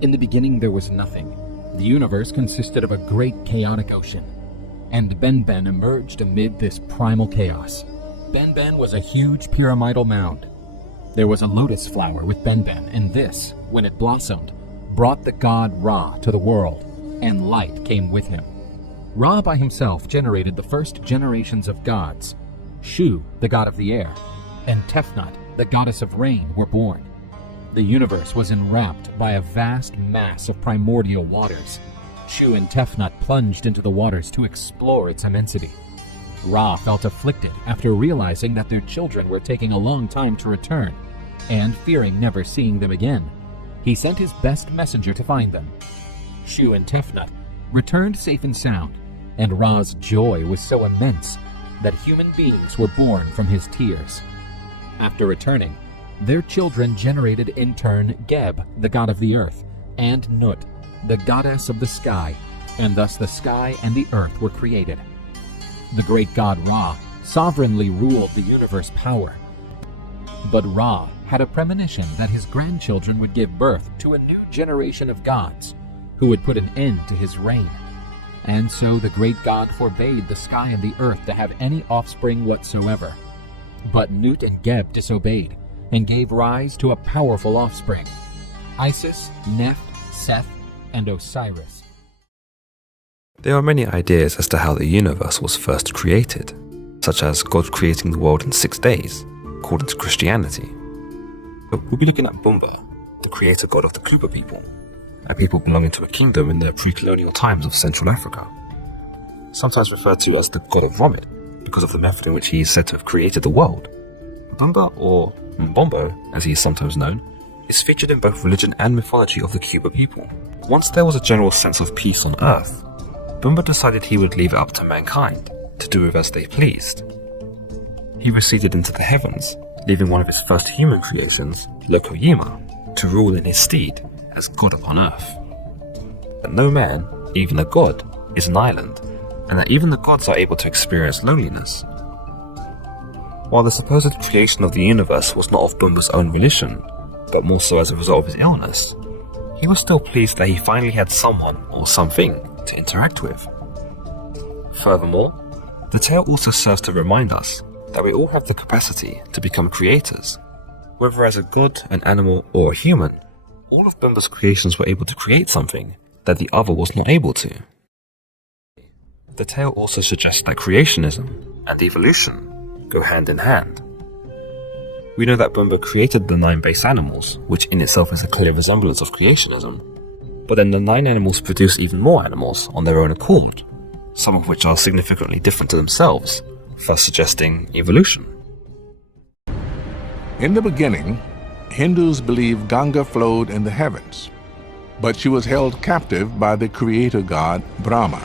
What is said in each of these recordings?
In the beginning there was nothing. The universe consisted of a great chaotic ocean, and Benben emerged amid this primal chaos. Benben was a huge pyramidal mound. There was a lotus flower with Benben, and this, when it blossomed, brought the god Ra to the world, and light came with him. Ra by himself generated the first generations of gods. Shu, the god of the air, and Tefnut, the goddess of rain, were born. The universe was enwrapped by a vast mass of primordial waters. Shu and Tefnut plunged into the waters to explore its immensity. Ra felt afflicted after realizing that their children were taking a long time to return, and fearing never seeing them again, he sent his best messenger to find them. Shu and Tefnut returned safe and sound, and Ra's joy was so immense that human beings were born from his tears. After returning, their children generated in turn Geb, the god of the earth, and Nut, the goddess of the sky, and thus the sky and the earth were created. The great god Ra sovereignly ruled the universe power, but Ra had a premonition that his grandchildren would give birth to a new generation of gods who would put an end to his reign. And so the great god forbade the sky and the earth to have any offspring whatsoever. But Nut and Geb disobeyed and gave rise to a powerful offspring: Isis, Neph, Seth, and Osiris. There are many ideas as to how the universe was first created, such as God creating the world in 6 days, according to Christianity. But we'll be looking at Bumba, the creator god of the Kuba people, a people belonging to a kingdom in the pre-colonial times of Central Africa, sometimes referred to as the god of vomit because of the method in which he is said to have created the world. Bumba, or Mbombo as he is sometimes known, is featured in both religion and mythology of the Kuba people. Once there was a general sense of peace on Earth, Bumba decided he would leave it up to mankind to do with as they pleased. He receded into the heavens, leaving one of his first human creations, Lokoyima, to rule in his stead as god upon Earth. That no man, even a god, is an island, and that even the gods are able to experience loneliness. While the supposed creation of the universe was not of Bumba's own volition, but more so as a result of his illness, he was still pleased that he finally had someone or something to interact with. Furthermore, the tale also serves to remind us that we all have the capacity to become creators. Whether as a god, an animal, or a human, all of Bumba's creations were able to create something that the other was not able to. The tale also suggests that creationism and evolution go hand in hand. We know that Bumba created the 9 base animals, which in itself is a clear resemblance of creationism, but then the 9 animals produce even more animals on their own accord, some of which are significantly different to themselves, thus suggesting evolution. In the beginning, Hindus believe Ganga flowed in the heavens, but she was held captive by the creator god Brahma.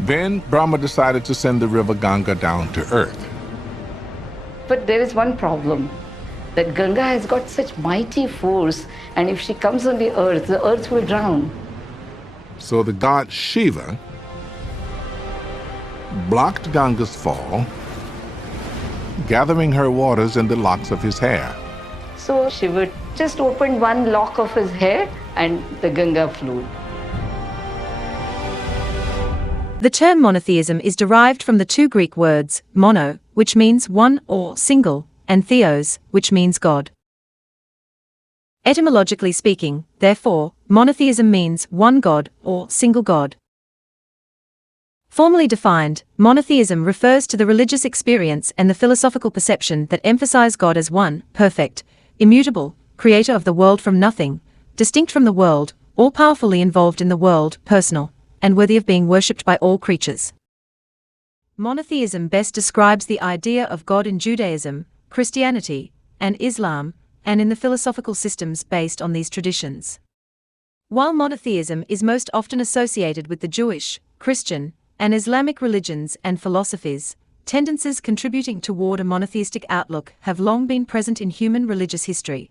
Then Brahma decided to send the river Ganga down to earth. But there is one problem, that Ganga has got such mighty force, and if she comes on the earth will drown. So the god Shiva blocked Ganga's fall, gathering her waters in the locks of his hair. So Shiva just opened one lock of his hair and the Ganga flowed. The term monotheism is derived from the 2 Greek words, mono, which means one or single, and theos, which means God. Etymologically speaking, therefore, monotheism means one God or single God. Formally defined, monotheism refers to the religious experience and the philosophical perception that emphasize God as one, perfect, immutable, creator of the world from nothing, distinct from the world, all-powerfully involved in the world, personal, and worthy of being worshipped by all creatures. Monotheism best describes the idea of God in Judaism, Christianity, and Islam, and in the philosophical systems based on these traditions. While monotheism is most often associated with the Jewish, Christian, and Islamic religions and philosophies, tendencies contributing toward a monotheistic outlook have long been present in human religious history.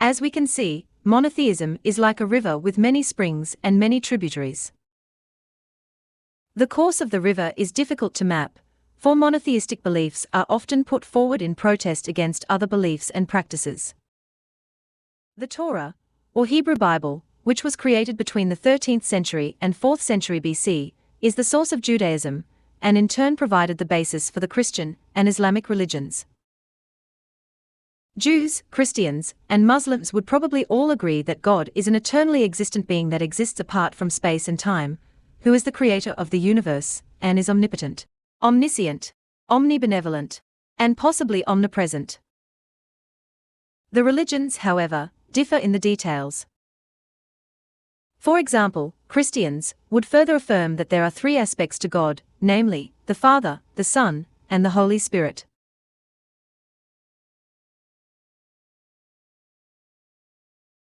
As we can see, monotheism is like a river with many springs and many tributaries. The course of the river is difficult to map, for monotheistic beliefs are often put forward in protest against other beliefs and practices. The Torah, or Hebrew Bible, which was created between the 13th century and 4th century BC, is the source of Judaism, and in turn provided the basis for the Christian and Islamic religions. Jews, Christians, and Muslims would probably all agree that God is an eternally existent being that exists apart from space and time, who is the creator of the universe, and is omnipotent, omniscient, omnibenevolent, and possibly omnipresent. The religions, however, differ in the details. For example, Christians would further affirm that there are three aspects to God, namely, the Father, the Son, and the Holy Spirit.